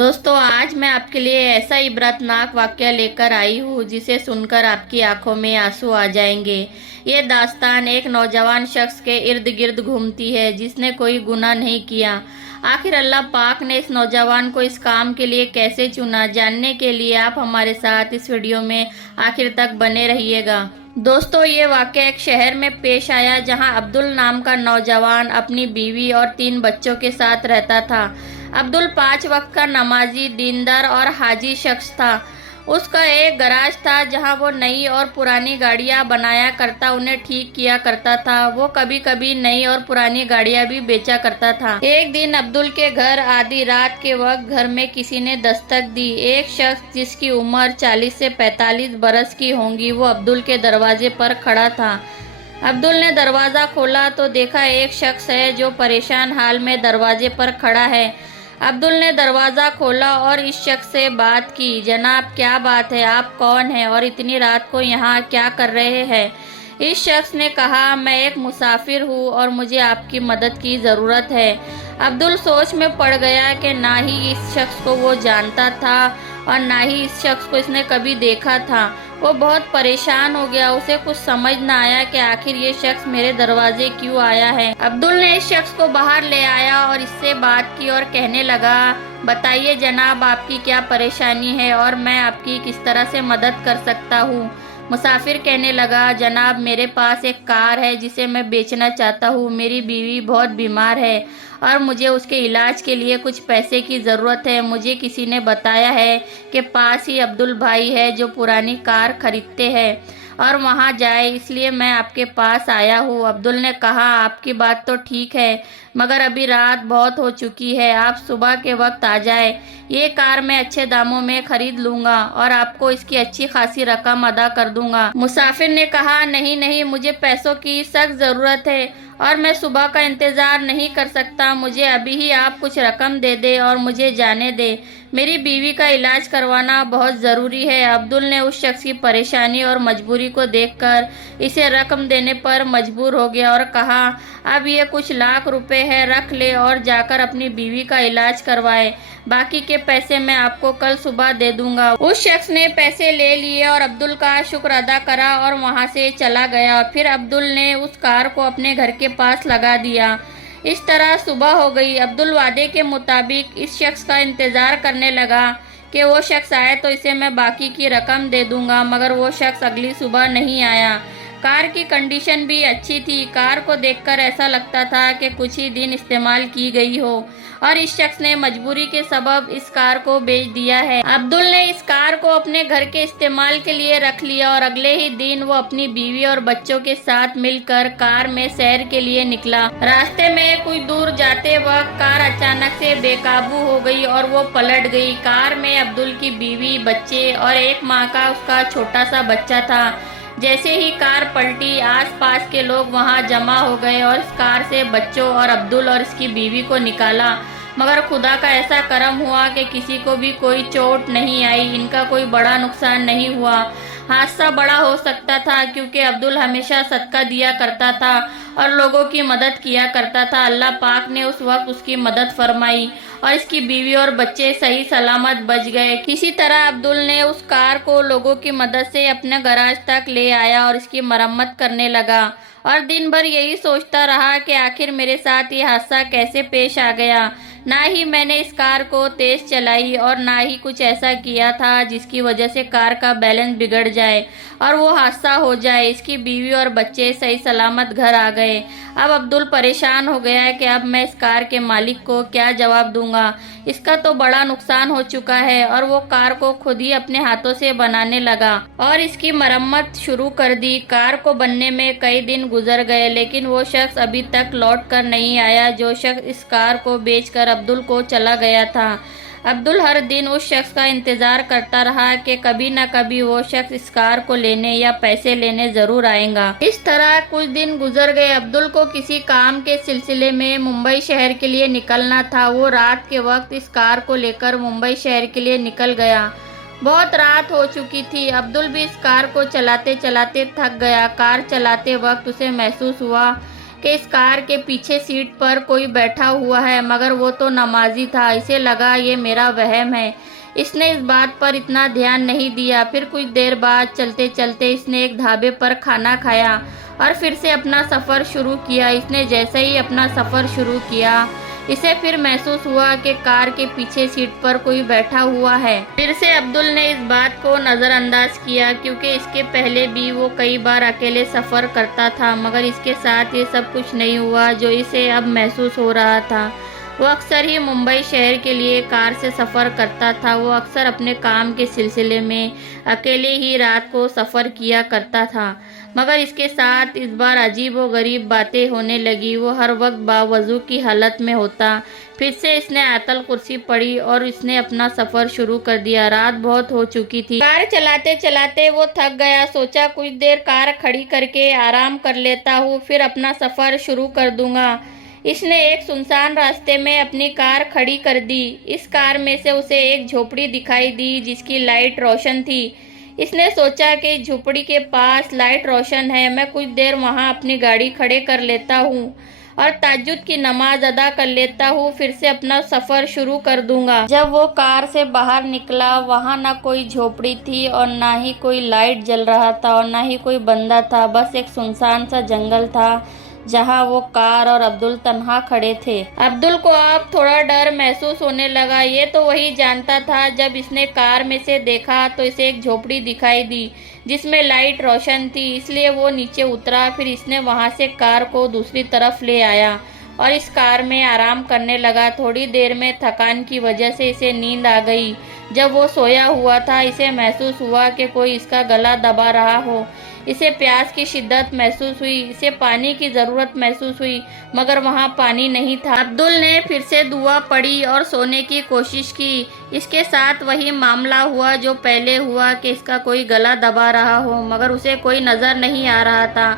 दोस्तों आज मैं आपके लिए ऐसा इबरतनाक वाक़या लेकर आई हूँ जिसे सुनकर आपकी आंखों में आंसू आ जाएंगे। ये दास्तान एक नौजवान शख्स के इर्द गिर्द घूमती है जिसने कोई गुनाह नहीं किया। आखिर अल्लाह पाक ने इस नौजवान को इस काम के लिए कैसे चुना, जानने के लिए आप हमारे साथ इस वीडियो में आखिर तक बने रहिएगा। दोस्तों ये वाक़या एक शहर में पेश आया जहां अब्दुल नाम का नौजवान अपनी बीवी और 3 बच्चों के साथ रहता था। अब्दुल 5 वक्त का नमाजी, दीनदार और हाजी शख्स था। उसका एक गराज था जहां वो नई और पुरानी गाड़ियां बनाया करता, उन्हें ठीक किया करता था। वो कभी कभी नई और पुरानी गाड़ियां भी बेचा करता था। एक दिन अब्दुल के घर आधी रात के वक्त घर में किसी ने दस्तक दी। एक शख्स जिसकी उम्र 40 से 45 बरस की होंगी, वो अब्दुल के दरवाजे पर खड़ा था। अब्दुल ने दरवाज़ा खोला तो देखा एक शख्स है जो परेशान हाल में दरवाजे पर खड़ा है। अब्दुल ने दरवाज़ा खोला और इस शख्स से बात की। जनाब क्या बात है, आप कौन हैं और इतनी रात को यहाँ क्या कर रहे हैं? इस शख्स ने कहा मैं एक मुसाफिर हूँ और मुझे आपकी मदद की ज़रूरत है। अब्दुल सोच में पड़ गया कि ना ही इस शख्स को वो जानता था और ना ही इस शख्स को इसने कभी देखा था। वो बहुत परेशान हो गया, उसे कुछ समझ न आया कि आखिर ये शख्स मेरे दरवाजे क्यों आया है। अब्दुल ने इस शख्स को बाहर ले आया और इससे बात की और कहने लगा बताइए जनाब आपकी क्या परेशानी है और मैं आपकी किस तरह से मदद कर सकता हूँ। मुसाफिर कहने लगा जनाब मेरे पास एक कार है जिसे मैं बेचना चाहता हूँ। मेरी बीवी बहुत बीमार है और मुझे उसके इलाज के लिए कुछ पैसे की ज़रूरत है। मुझे किसी ने बताया है कि पास ही अब्दुल भाई है जो पुरानी कार खरीदते हैं और वहां जाए, इसलिए मैं आपके पास आया हूँ। अब्दुल ने कहा आपकी बात तो ठीक है मगर अभी रात बहुत हो चुकी है, आप सुबह के वक्त आ जाए। ये कार मैं अच्छे दामों में खरीद लूँगा और आपको इसकी अच्छी खासी रकम अदा कर दूँगा। मुसाफिर ने कहा नहीं नहीं, मुझे पैसों की सख्त ज़रूरत है और मैं सुबह का इंतज़ार नहीं कर सकता। मुझे अभी ही आप कुछ रकम दे दे और मुझे जाने दे। मेरी बीवी का इलाज करवाना बहुत ज़रूरी है। अब्दुल ने उस शख्स की परेशानी और मजबूरी को देखकर इसे रकम देने पर मजबूर हो गया और कहा अब ये कुछ लाख रुपए है, रख ले और जाकर अपनी बीवी का इलाज करवाए। बाकी के पैसे मैं आपको कल सुबह दे दूंगा। उस शख्स ने पैसे ले लिए और अब्दुल का शुक्र अदा करा और वहां से चला गया। फिर अब्दुल ने उस कार को अपने घर के पास लगा दिया। इस तरह सुबह हो गई। अब्दुल वादे के मुताबिक इस शख्स का इंतज़ार करने लगा कि वो शख्स आए तो इसे मैं बाकी की रकम दे दूंगा, मगर वो शख्स अगली सुबह नहीं आया। कार की कंडीशन भी अच्छी थी। कार को देखकर ऐसा लगता था कि कुछ ही दिन इस्तेमाल की गई हो और इस शख्स ने मजबूरी के सबब इस कार को बेच दिया है। अब्दुल ने इस कार को अपने घर के इस्तेमाल के लिए रख लिया और अगले ही दिन वो अपनी बीवी और बच्चों के साथ मिलकर कार में सैर के लिए निकला। रास्ते में कुछ दूर जाते वक्त कार अचानक से बेकाबू हो गई और वो पलट गई। कार में अब्दुल की बीवी, बच्चे और 1 माह का उसका छोटा सा बच्चा था। जैसे ही कार पलटी आसपास के लोग वहां जमा हो गए और इस कार से बच्चों और अब्दुल और इसकी बीवी को निकाला, मगर खुदा का ऐसा करम हुआ कि किसी को भी कोई चोट नहीं आई। इनका कोई बड़ा नुकसान नहीं हुआ। हादसा बड़ा हो सकता था क्योंकि अब्दुल हमेशा सदका दिया करता था और लोगों की मदद किया करता था। अल्लाह पाक ने उस वक्त उसकी मदद फरमाई और इसकी बीवी और बच्चे सही सलामत बच गए। किसी तरह अब्दुल ने उस कार को लोगों की मदद से अपने गराज तक ले आया और इसकी मरम्मत करने लगा और दिन भर यही सोचता रहा कि आखिर मेरे साथ ये हादसा कैसे पेश आ गया। ना ही मैंने इस कार को तेज चलाई और ना ही कुछ ऐसा किया था जिसकी वजह से कार का बैलेंस बिगड़ जाए और वो हादसा हो जाए। इसकी बीवी और बच्चे सही सलामत घर आ गए। अब अब्दुल परेशान हो गया है कि अब मैं इस कार के मालिक को क्या जवाब दूंगा। इसका तो बड़ा नुकसान हो चुका है और वो कार को खुद ही अपने हाथों से बनाने लगा और इसकी मरम्मत शुरू कर दी। कार को बनने में कई दिन गुजर गए लेकिन वो शख्स अभी तक लौट कर नहीं आया जो शख्स इस कार को बेचकर अब्दुल को चला गया था। अब्दुल हर दिन उस शख्स का इंतज़ार करता रहा कि कभी न कभी वो शख्स इस कार को लेने या पैसे लेने ज़रूर आएगा। इस तरह कुछ दिन गुजर गए। अब्दुल को किसी काम के सिलसिले में मुंबई शहर के लिए निकलना था। वो रात के वक्त इस कार को लेकर मुंबई शहर के लिए निकल गया। बहुत रात हो चुकी थी। अब्दुल भी इस कार को चलाते चलाते थक गया। कार चलाते वक्त उसे महसूस हुआ कि इस कार के पीछे सीट पर कोई बैठा हुआ है, मगर वो तो नमाजी था। इसे लगा ये मेरा वहम है। इसने इस बात पर इतना ध्यान नहीं दिया। फिर कुछ देर बाद चलते चलते इसने एक ढाबे पर खाना खाया और फिर से अपना सफ़र शुरू किया। इसने जैसे ही अपना सफ़र शुरू किया, इसे फिर महसूस हुआ कि कार के पीछे सीट पर कोई बैठा हुआ है। फिर से अब्दुल ने इस बात को नज़रअंदाज किया, क्योंकि इसके पहले भी वो कई बार अकेले सफ़र करता था, मगर इसके साथ ये सब कुछ नहीं हुआ जो इसे अब महसूस हो रहा था। वो अक्सर ही मुंबई शहर के लिए कार से सफ़र करता था। वो अक्सर अपने काम के सिलसिले में अकेले ही रात को सफ़र किया करता था, मगर इसके साथ इस बार अजीब व गरीब बातें होने लगी। वो हर वक्त बावजू की हालत में होता। फिर से इसने आयतल कुर्सी पढ़ी और इसने अपना सफ़र शुरू कर दिया। रात बहुत हो चुकी थी। कार चलाते चलाते वो थक गया। सोचा कुछ देर कार खड़ी करके आराम कर लेता हूँ, फिर अपना सफ़र शुरू कर दूंगा। इसने एक सुनसान रास्ते में अपनी कार खड़ी कर दी। इस कार में से उसे एक झोपड़ी दिखाई दी जिसकी लाइट रोशन थी। इसने सोचा कि झोपड़ी के पास लाइट रोशन है, मैं कुछ देर वहां अपनी गाड़ी खड़े कर लेता हूँ और तहज्जुद की नमाज अदा कर लेता हूँ, फिर से अपना सफ़र शुरू कर दूंगा। जब वो कार से बाहर निकला, वहाँ ना कोई झोपड़ी थी और ना ही कोई लाइट जल रहा था और ना ही कोई बंदा था। बस एक सुनसान सा जंगल था जहाँ वो कार और अब्दुल तन्हा खड़े थे। अब्दुल को अब थोड़ा डर महसूस होने लगा। ये तो वही जानता था। जब इसने कार में से देखा तो इसे एक झोपड़ी दिखाई दी जिसमें लाइट रोशन थी, इसलिए वो नीचे उतरा। फिर इसने वहां से कार को दूसरी तरफ ले आया और इस कार में आराम करने लगा। थोड़ी देर में थकान की वजह से इसे नींद आ गई। जब वो सोया हुआ था, इसे महसूस हुआ कि कोई इसका गला दबा रहा हो। इसे प्यास की शिद्दत महसूस हुई। इसे पानी की ज़रूरत महसूस हुई, मगर वहाँ पानी नहीं था। अब्दुल ने फिर से दुआ पढ़ी और सोने की कोशिश की। इसके साथ वही मामला हुआ जो पहले हुआ कि इसका कोई गला दबा रहा हो, मगर उसे कोई नज़र नहीं आ रहा था।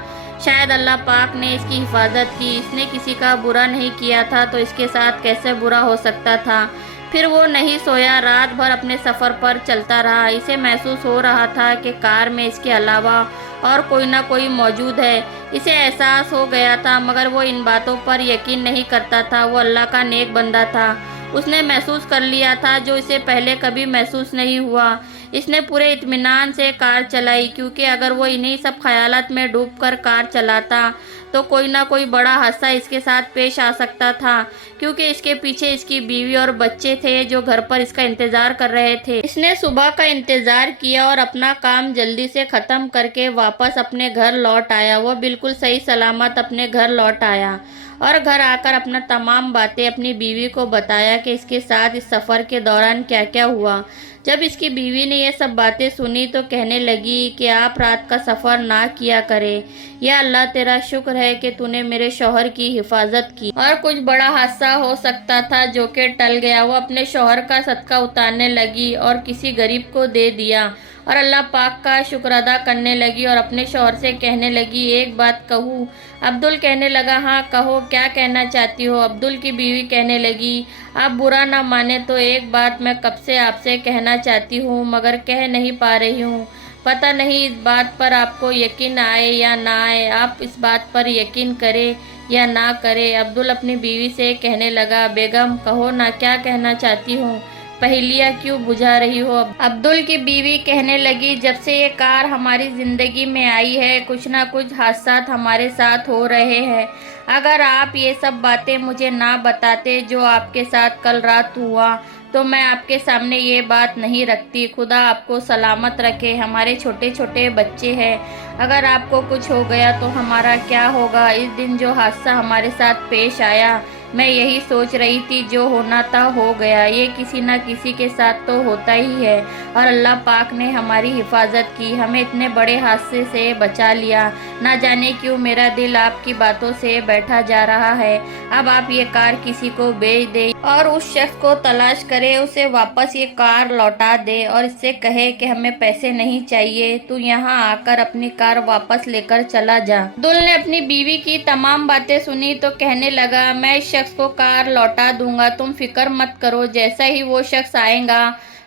शायद अल्लाह पाक ने इसकी हिफाजत की। इसने किसी का बुरा नहीं किया था, तो इसके साथ कैसे बुरा हो सकता था। फिर वो नहीं सोया, रात भर अपने सफ़र पर चलता रहा। इसे महसूस हो रहा था कि कार में इसके अलावा और कोई ना कोई मौजूद है। इसे एहसास हो गया था, मगर वो इन बातों पर यकीन नहीं करता था। वो अल्लाह का नेक बंदा था। उसने महसूस कर लिया था जो इसे पहले कभी महसूस नहीं हुआ। इसने पूरे इत्मीनान से कार चलाई, क्योंकि अगर वो इन्हीं सब ख्यालात में डूबकर कार चलाता तो कोई ना कोई बड़ा हादसा इसके साथ पेश आ सकता था, क्योंकि इसके पीछे इसकी बीवी और बच्चे थे जो घर पर इसका इंतज़ार कर रहे थे। इसने सुबह का इंतज़ार किया और अपना काम जल्दी से ख़त्म करके वापस अपने घर लौट आया। वो बिल्कुल सही सलामत अपने घर लौट आया और घर आकर अपना तमाम बातें अपनी बीवी को बताया कि इसके साथ इस सफ़र के दौरान क्या क्या हुआ। जब इसकी बीवी ने ये सब बातें सुनी तो कहने लगी कि आप रात का सफ़र ना किया करें। या अल्लाह, तेरा शुक्र है कि तूने मेरे शौहर की हिफाजत की, और कुछ बड़ा हादसा हो सकता था जो कि टल गया। वो अपने शौहर का सदका उतारने लगी और किसी गरीब को दे दिया और अल्लाह पाक का शुक्र अदा करने लगी और अपने शौहर से कहने लगी, एक बात कहूँ? अब्दुल कहने लगा, हाँ कहो, क्या कहना चाहती हो? अब्दुल की बीवी कहने लगी, आप बुरा ना माने तो एक बात मैं कब से आपसे कहना चाहती हूँ, मगर कह नहीं पा रही हूँ। पता नहीं इस बात पर आपको यकीन आए या ना आए, आप इस बात पर यकीन करें या ना करें। अब्दुल अपनी बीवी से कहने लगा, बेगम कहो ना, क्या कहना चाहती हूँ? पहेलियाँ क्यों बुझा रही हो? अब्दुल की बीवी कहने लगी, जब से ये कार हमारी ज़िंदगी में आई है, कुछ ना कुछ हादसा हमारे साथ हो रहे हैं। अगर आप ये सब बातें मुझे ना बताते जो आपके साथ कल रात हुआ, तो मैं आपके सामने ये बात नहीं रखती। खुदा आपको सलामत रखे। हमारे छोटे छोटे बच्चे हैं। अगर आपको कुछ हो गया तो हमारा क्या होगा? इस दिन जो हादसा हमारे साथ पेश आया, मैं यही सोच रही थी, जो होना था हो गया। ये किसी न किसी के साथ तो होता ही है, और अल्लाह पाक ने हमारी हिफाजत की, हमें इतने बड़े हादसे से बचा लिया। ना जाने क्यों मेरा दिल आपकी बातों से बैठा जा रहा है। अब आप ये कार किसी को बेच दे और उस शख्स को तलाश करे, उसे वापस ये कार लौटा दे और इससे कहे कि हमें पैसे नहीं चाहिए, तू यहाँ आकर अपनी कार वापस लेकर चला जा। अब्दुल ने अपनी बीवी की तमाम बातें सुनी तो कहने लगा, मैं इस शख्स को कार लौटा दूंगा, तुम फिक्र मत करो। जैसा ही वो शख्स आएगा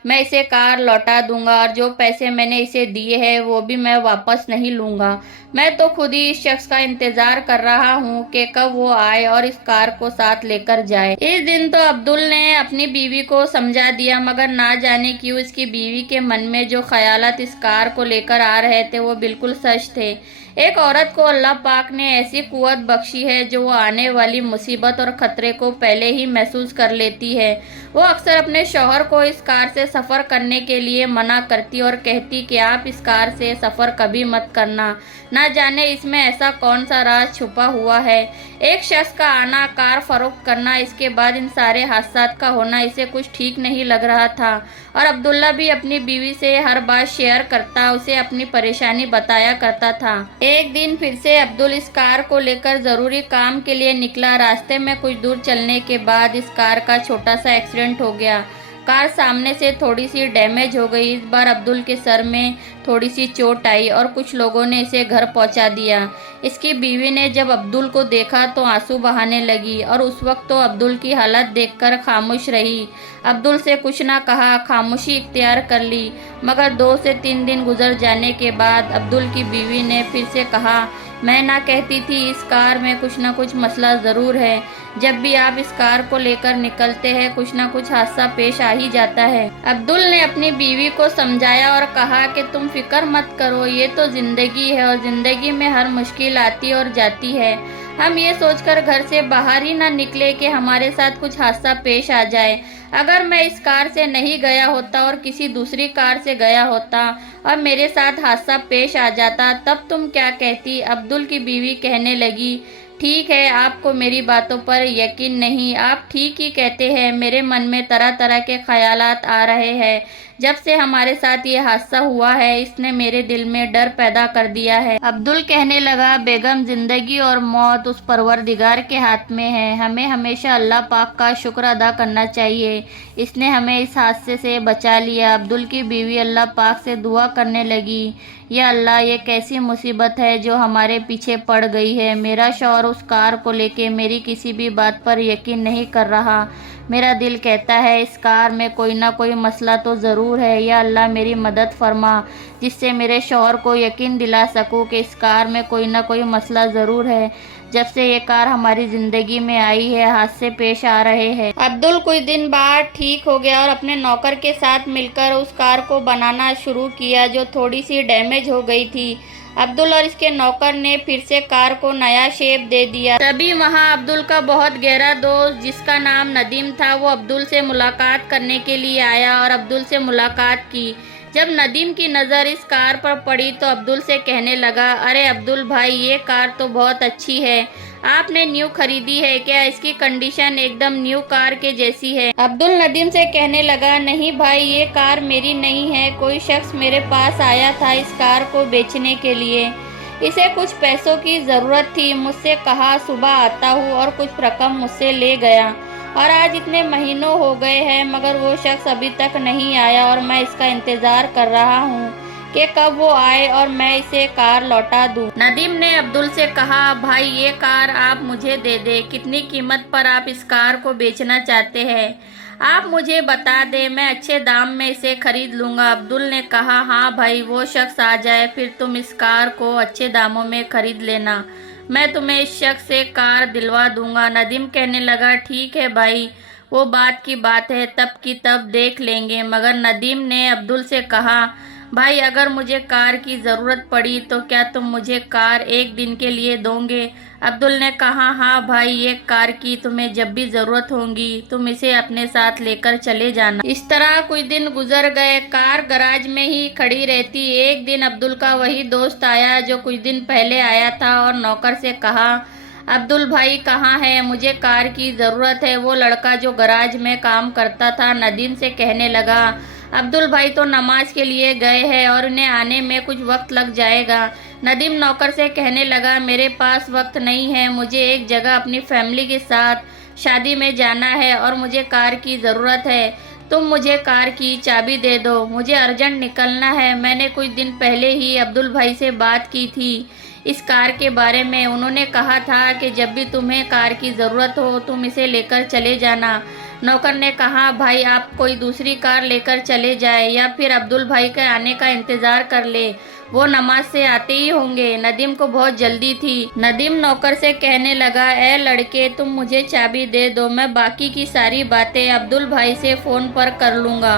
मैं इसे कार लौटा दूंगा और जो पैसे मैंने इसे दिए हैं वो भी मैं वापस नहीं लूंगा। मैं तो खुद ही इस शख्स का इंतजार कर रहा हूँ कि कब वो आए और इस कार को साथ लेकर जाए। इस दिन तो अब्दुल ने अपनी बीवी को समझा दिया, मगर ना जाने क्यों इसकी बीवी के मन में जो ख्यालात इस कार को लेकर आ रहे थे वो बिल्कुल सच थे। एक औरत को अल्लाह पाक ने ऐसी कुव्वत बख्शी है जो वो आने वाली मुसीबत और खतरे को पहले ही महसूस कर लेती है। वो अक्सर अपने शौहर को इस कार से सफ़र करने के लिए मना करती और कहती कि आप इस कार से सफ़र कभी मत करना, ना जाने इसमें ऐसा कौन सा राज छुपा हुआ है। एक शख्स का आना, कार फरोख्त करना, इसके बाद इन सारे हादसात का होना इसे कुछ ठीक नहीं लग रहा था। और अब्दुल्ला भी अपनी बीवी से हर बात शेयर करता, उसे अपनी परेशानी बताया करता था। एक दिन फिर से अब्दुल इस कार को लेकर ज़रूरी काम के लिए निकला। रास्ते में कुछ दूर चलने के बाद इस कार का छोटा सा एक्सीडेंट हो गया। कार सामने से थोड़ी सी डैमेज हो गई। इस बार अब्दुल के सर में थोड़ी सी चोट आई और कुछ लोगों ने इसे घर पहुंचा दिया। इसकी बीवी ने जब अब्दुल को देखा तो आंसू बहाने लगी और उस वक्त तो अब्दुल की हालत देखकर खामोश रही। अब्दुल से कुछ ना कहा, खामोशी इख्तियार कर ली। मगर 2 से 3 दिन गुजर जाने के बाद अब्दुल की बीवी ने फिर से कहा, मैं ना कहती थी इस कार में कुछ ना कुछ मसला ज़रूर है। जब भी आप इस कार को लेकर निकलते हैं कुछ ना कुछ हादसा पेश आ ही जाता है। अब्दुल ने अपनी बीवी को समझाया और कहा कि तुम फिक्र मत करो, ये तो ज़िंदगी है और ज़िंदगी में हर मुश्किल आती और जाती है। हम ये सोचकर घर से बाहर ही ना निकले कि हमारे साथ कुछ हादसा पेश आ जाए। अगर मैं इस कार से नहीं गया होता और किसी दूसरी कार से गया होता और मेरे साथ हादसा पेश आ जाता तब तुम क्या कहती? अब्दुल की बीवी कहने लगी, ठीक है, आपको मेरी बातों पर यकीन नहीं, आप ठीक ही कहते हैं। मेरे मन में तरह तरह के ख्यालात आ रहे हैं। जब से हमारे साथ ये हादसा हुआ है इसने मेरे दिल में डर पैदा कर दिया है। अब्दुल कहने लगा, बेगम, जिंदगी और मौत उस परवरदिगार के हाथ में है। हमें हमेशा अल्लाह पाक का शुक्र अदा करना चाहिए, इसने हमें इस हादसे से बचा लिया। अब्दुल की बीवी अल्लाह पाक से दुआ करने लगी, या अल्लाह, ये कैसी मुसीबत है जो हमारे पीछे पड़ गई है। मेरा शौहर उस कार को लेके मेरी किसी भी बात पर यकीन नहीं कर रहा। मेरा दिल कहता है इस कार में कोई ना कोई मसला तो ज़रूर है। या अल्लाह, मेरी मदद फरमा जिससे मेरे शौहर को यकीन दिला सकूं कि इस कार में कोई ना कोई मसला ज़रूर है। जब से ये कार हमारी ज़िंदगी में आई है हादसे पेश आ रहे हैं। अब्दुल कुछ दिन बाद ठीक हो गया और अपने नौकर के साथ मिलकर उस कार को बनाना शुरू किया जो थोड़ी सी डैमेज हो गई थी। अब्दुल और इसके नौकर ने फिर से कार को नया शेप दे दिया। तभी वहाँ अब्दुल का बहुत गहरा दोस्त जिसका नाम नदीम था वो अब्दुल से मुलाकात करने के लिए आया और अब्दुल से मुलाकात की। जब नदीम की नज़र इस कार पर पड़ी तो अब्दुल से कहने लगा, अरे अब्दुल भाई, ये कार तो बहुत अच्छी है, आपने न्यू खरीदी है क्या? इसकी कंडीशन एकदम न्यू कार के जैसी है। अब्दुल नदीम से कहने लगा, नहीं भाई, ये कार मेरी नहीं है, कोई शख्स मेरे पास आया था इस कार को बेचने के लिए। इसे कुछ पैसों की ज़रूरत थी, मुझसे कहा सुबह आता हूँ और कुछ रकम मुझसे ले गया और आज इतने महीनों हो गए हैं मगर वो शख्स अभी तक नहीं आया और मैं इसका इंतज़ार कर रहा हूँ कि कब वो आए और मैं इसे कार लौटा दूं। नदीम ने अब्दुल से कहा, भाई, ये कार आप मुझे दे दे। कितनी कीमत पर आप इस कार को बेचना चाहते हैं आप मुझे बता दें, मैं अच्छे दाम में इसे खरीद लूँगा। अब्दुल ने कहा, हाँ भाई, वो शख्स आ जाए फिर तुम इस कार को अच्छे दामों में खरीद लेना, मैं तुम्हें इस शख्स से कार दिलवा दूंगा। नदीम कहने लगा, ठीक है भाई, वो बात की बात है, तब की तब देख लेंगे। मगर नदीम ने अब्दुल से कहा, भाई, अगर मुझे कार की ज़रूरत पड़ी तो क्या तुम मुझे कार एक दिन के लिए दोगे? अब्दुल ने कहा, हाँ भाई, ये कार की तुम्हें जब भी ज़रूरत होगी तुम इसे अपने साथ लेकर चले जाना। इस तरह कुछ दिन गुजर गए। कार गराज में ही खड़ी रहती। एक दिन अब्दुल का वही दोस्त आया जो कुछ दिन पहले आया था और नौकर से कहा, अब्दुल भाई कहाँ है? मुझे कार की ज़रूरत है। वो लड़का जो गराज में काम करता था नदीम से कहने लगा, अब्दुल भाई तो नमाज के लिए गए हैं और उन्हें आने में कुछ वक्त लग जाएगा। नदीम नौकर से कहने लगा, मेरे पास वक्त नहीं है, मुझे एक जगह अपनी फैमिली के साथ शादी में जाना है और मुझे कार की ज़रूरत है। तुम मुझे कार की चाबी दे दो, मुझे अर्जेंट निकलना है। मैंने कुछ दिन पहले ही अब्दुल भाई से बात की थी इस कार के बारे में। उन्होंने कहा था कि जब भी तुम्हें कार की ज़रूरत हो तुम इसे लेकर चले जाना। नौकर ने कहा, भाई आप कोई दूसरी कार लेकर चले जाए या फिर अब्दुल भाई के आने का इंतजार कर ले, वो नमाज से आते ही होंगे। नदीम को बहुत जल्दी थी। नदीम नौकर से कहने लगा, ए लड़के, तुम मुझे चाबी दे दो, मैं बाकी की सारी बातें अब्दुल भाई से फोन पर कर लूँगा,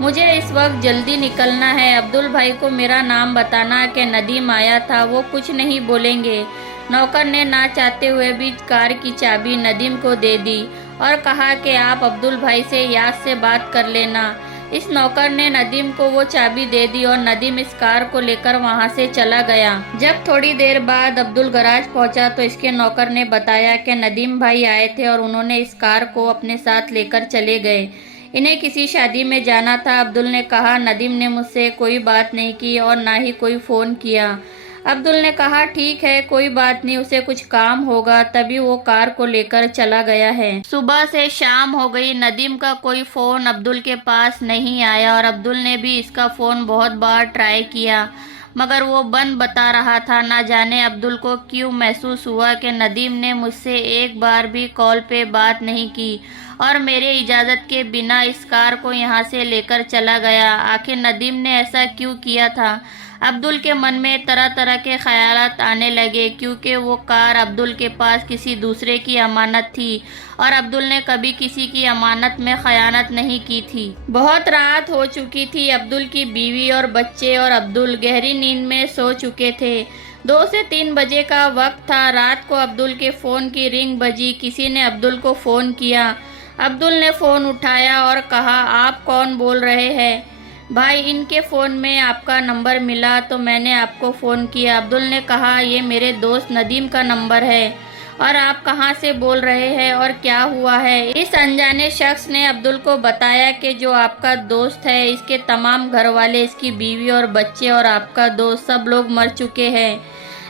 मुझे इस वक्त जल्दी निकलना है। अब्दुल भाई को मेरा नाम बताना कि नदीम आया था, वो कुछ नहीं बोलेंगे। नौकर ने ना चाहते हुए भी कार की चाबी नदीम को दे दी और कहा कि आप अब्दुल भाई से याद से बात कर लेना। इस नौकर ने नदीम को वो चाबी दे दी और नदीम इस कार को लेकर वहाँ से चला गया। जब थोड़ी देर बाद अब्दुल गराज पहुँचा तो इसके नौकर ने बताया कि नदीम भाई आए थे और उन्होंने इस कार को अपने साथ लेकर चले गए। इन्हें किसी शादी में जाना था। अब्दुल ने कहा, नदीम ने मुझसे कोई बात नहीं की और ना ही कोई फ़ोन किया। अब्दुल ने कहा, ठीक है, कोई बात नहीं, उसे कुछ काम होगा तभी वो कार को लेकर चला गया है। सुबह से शाम हो गई, नदीम का कोई फ़ोन अब्दुल के पास नहीं आया और अब्दुल ने भी इसका फ़ोन बहुत बार ट्राई किया मगर वो बंद बता रहा था। ना जाने अब्दुल को क्यों महसूस हुआ कि नदीम ने मुझसे एक बार भी कॉल पे बात नहीं की और मेरे इजाज़त के बिना इस कार को यहाँ से लेकर चला गया। आखिर नदीम ने ऐसा क्यों किया था? अब्दुल के मन में तरह तरह के ख्यालात आने लगे क्योंकि वो कार अब्दुल के पास किसी दूसरे की अमानत थी और अब्दुल ने कभी किसी की अमानत में खयानत नहीं की थी। बहुत रात हो चुकी थी। अब्दुल की बीवी और बच्चे और अब्दुल गहरी नींद में सो चुके थे। 2 से 3 बजे का वक्त था। रात को अब्दुल के फ़ोन की रिंग बजी। किसी ने अब्दुल को फ़ोन किया। अब्दुल ने फ़ोन उठाया और कहा, आप कौन बोल रहे हैं? भाई, इनके फ़ोन में आपका नंबर मिला तो मैंने आपको फ़ोन किया। अब्दुल ने कहा, ये मेरे दोस्त नदीम का नंबर है और आप कहाँ से बोल रहे हैं और क्या हुआ है? इस अनजाने शख्स ने अब्दुल को बताया कि जो आपका दोस्त है, इसके तमाम घर वाले, इसकी बीवी और बच्चे और आपका दोस्त सब लोग मर चुके हैं।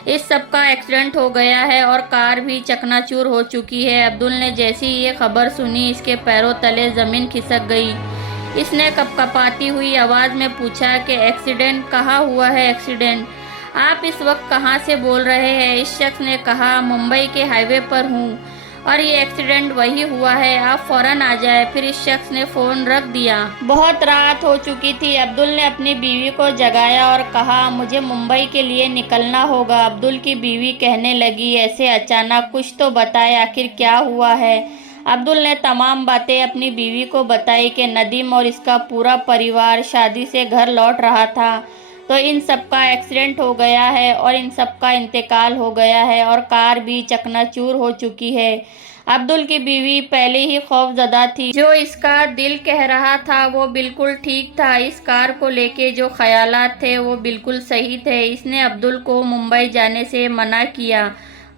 इस सब का एक्सीडेंट हो गया है और कार भी चकनाचूर हो चुकी है। अब्दुल ने जैसी ये खबर सुनी, इसके पैरों तले ज़मीन खिसक गई। इसने कपकपाती हुई आवाज़ में पूछा कि एक्सीडेंट कहाँ हुआ है? एक्सीडेंट? आप इस वक्त कहाँ से बोल रहे हैं? इस शख्स ने कहा, मुंबई के हाईवे पर हूँ और ये एक्सीडेंट वही हुआ है, आप फ़ौरन आ जाए। फिर इस शख्स ने फ़ोन रख दिया। बहुत रात हो चुकी थी। अब्दुल ने अपनी बीवी को जगाया और कहा, मुझे मुंबई के लिए निकलना होगा। अब्दुल की बीवी कहने लगी, ऐसे अचानक? कुछ तो बताए, आखिर क्या हुआ है? अब्दुल ने तमाम बातें अपनी बीवी को बताई कि नदीम और इसका पूरा परिवार शादी से घर लौट रहा था तो इन सब का एक्सीडेंट हो गया है और इन सब का इंतकाल हो गया है और कार भी चकनाचूर हो चुकी है। अब्दुल की बीवी पहले ही खौफजदा थी। जो इसका दिल कह रहा था वो बिल्कुल ठीक था। इस कार को लेके जो ख्यालात थे वो बिल्कुल सही थे। इसने अब्दुल को मुंबई जाने से मना किया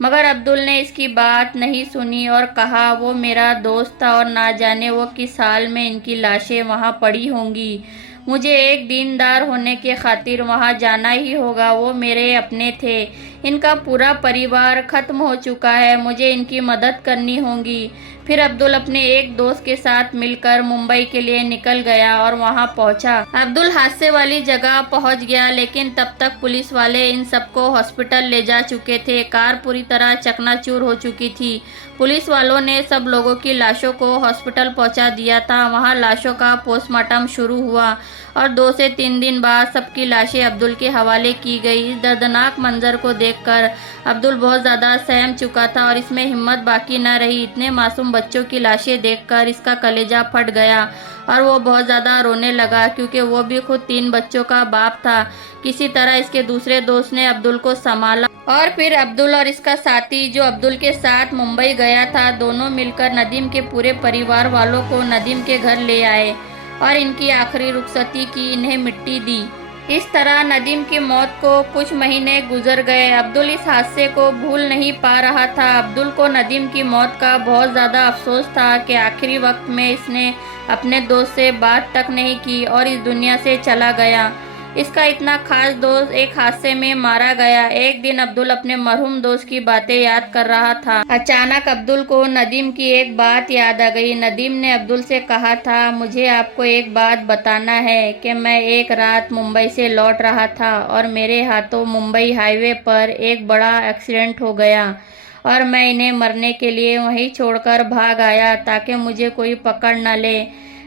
मगर अब्दुल ने इसकी बात नहीं सुनी और कहा, वो मेरा दोस्त था और ना जाने वो किस हाल में इनकी लाशें वहाँ पड़ी होंगी। मुझे एक दीनदार होने के खातिर वहाँ जाना ही होगा। वो मेरे अपने थे। इनका पूरा परिवार ख़त्म हो चुका है। मुझे इनकी मदद करनी होगी। फिर अब्दुल अपने एक दोस्त के साथ मिलकर मुंबई के लिए निकल गया और वहां पहुंचा। अब्दुल हादसे वाली जगह पहुंच गया लेकिन तब तक पुलिस वाले इन सबको हॉस्पिटल ले जा चुके थे। कार पूरी तरह चकनाचूर हो चुकी थी। पुलिस वालों ने सब लोगों की लाशों को हॉस्पिटल पहुंचा दिया था। वहां लाशों का पोस्टमार्टम शुरू हुआ और 2 से 3 दिन बाद सबकी लाशें अब्दुल के हवाले की गई। इस दर्दनाक मंजर को देखकर अब्दुल बहुत ज़्यादा सहम चुका था और इसमें हिम्मत बाकी न रही। इतने मासूम बच्चों की लाशें देखकर इसका कलेजा फट गया और वो बहुत ज़्यादा रोने लगा क्योंकि वो भी खुद 3 बच्चों का बाप था। किसी तरह इसके दूसरे दोस्त ने अब्दुल को संभाला और फिर अब्दुल और इसका साथी जो अब्दुल के साथ मुंबई गया था, दोनों मिलकर नदीम के पूरे परिवार वालों को नदीम के घर ले आए और इनकी आखिरी रुखसती की, इन्हें मिट्टी दी। इस तरह नदीम की मौत को कुछ महीने गुजर गए। अब्दुल इस हादसे को भूल नहीं पा रहा था। अब्दुल को नदीम की मौत का बहुत ज़्यादा अफसोस था कि आखिरी वक्त में इसने अपने दोस्त से बात तक नहीं की और इस दुनिया से चला गया। इसका इतना खास दोस्त एक हादसे में मारा गया। एक दिन अब्दुल अपने मरहूम दोस्त की बातें याद कर रहा था। अचानक अब्दुल को नदीम की एक बात याद आ गई। नदीम ने अब्दुल से कहा था, मुझे आपको एक बात बताना है कि मैं एक रात मुंबई से लौट रहा था और मेरे हाथों मुंबई हाईवे पर एक बड़ा एक्सीडेंट हो गया اور میں انہیں مرنے کے لیے وہیں چھوڑ کر بھاگ آیا تاکہ مجھے کوئی پکڑ نہ لے۔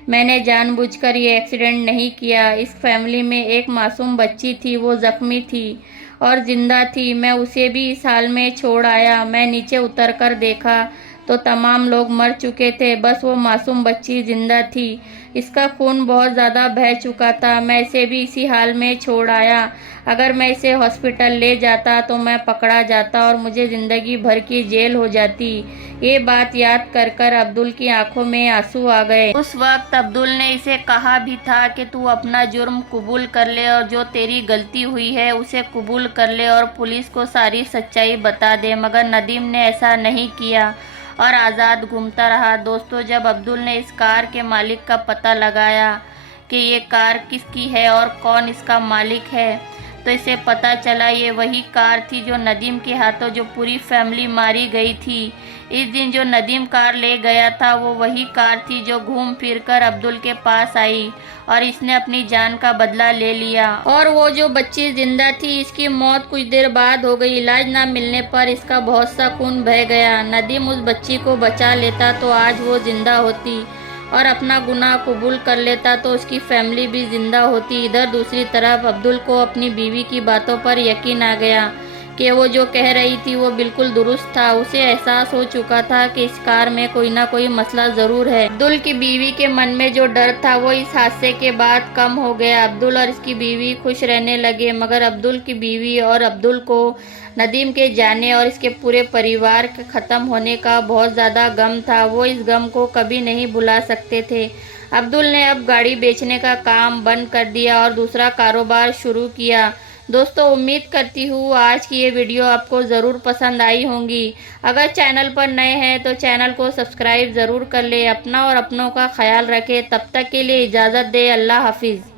میں نے جان بوجھ کر یہ ایکسیڈنٹ نہیں کیا۔ اس فیملی میں ایک معصوم بچی تھی، وہ زخمی تھی اور زندہ تھی، میں اسے بھی اس حال میں چھوڑ آیا۔ میں نیچے اتر کر دیکھا تو تمام لوگ مر چکے تھے، بس وہ معصوم بچی زندہ تھی۔ اس کا خون بہت زیادہ بہہ چکا تھا، میں اسے بھی اسی حال میں چھوڑ آیا۔ اگر میں اسے ہاسپٹل لے جاتا تو میں پکڑا جاتا اور مجھے زندگی بھر کی جیل ہو جاتی۔ یہ بات یاد کر کر عبدل کی آنکھوں میں آنسو آ گئے۔ اس وقت عبدل نے اسے کہا بھی تھا کہ تو اپنا جرم قبول کر لے اور جو تیری غلطی ہوئی ہے اسے قبول کر لے اور پولیس کو ساری سچائی بتا دے، مگر ندیم نے ایسا نہیں کیا اور آزاد گھومتا رہا۔ دوستو، جب عبدل نے اس کار کے مالک کا پتہ لگایا کہ یہ کار کس کی ہے اور کون اس کا مالک ہے، تو اسے پتہ چلا یہ وہی کار تھی جو ندیم کے ہاتھوں جو پوری فیملی ماری گئی تھی۔ اس دن جو ندیم کار لے گیا تھا وہ وہی کار تھی جو گھوم پھر کر عبدل کے پاس آئی اور اس نے اپنی جان کا بدلہ لے لیا۔ اور وہ جو بچی زندہ تھی، اس کی موت کچھ دیر بعد ہو گئی۔ علاج نہ ملنے پر اس کا بہت سا خون بہہ گیا۔ ندیم اس بچی کو بچا لیتا تو آج وہ زندہ ہوتی اور اپنا گناہ قبول کر لیتا تو اس کی فیملی بھی زندہ ہوتی۔ ادھر دوسری طرف عبدل کو اپنی بیوی کی باتوں پر یقین آ گیا کہ وہ جو کہہ رہی تھی وہ بالکل درست تھا۔ اسے احساس ہو چکا تھا کہ اس کار میں کوئی نہ کوئی مسئلہ ضرور ہے۔ عبدل کی بیوی کے من میں جو ڈر تھا وہ اس حادثے کے بعد کم ہو گیا۔ عبدل اور اس کی بیوی خوش رہنے لگے، مگر عبدل کی بیوی اور عبدل کو ندیم کے جانے اور اس کے پورے پریوار کے ختم ہونے کا بہت زیادہ غم تھا۔ وہ اس غم کو کبھی نہیں بھلا سکتے تھے۔ عبدل نے اب گاڑی بیچنے کا کام بند کر دیا اور دوسرا کاروبار شروع کیا۔ دوستو، امید کرتی ہوں آج کی یہ ویڈیو آپ کو ضرور پسند آئی ہوں گی۔ اگر چینل پر نئے ہیں تو چینل کو سبسکرائب ضرور کر لیں۔ اپنا اور اپنوں کا خیال رکھیں۔ تب تک کے لیے اجازت دیں۔ اللہ حافظ۔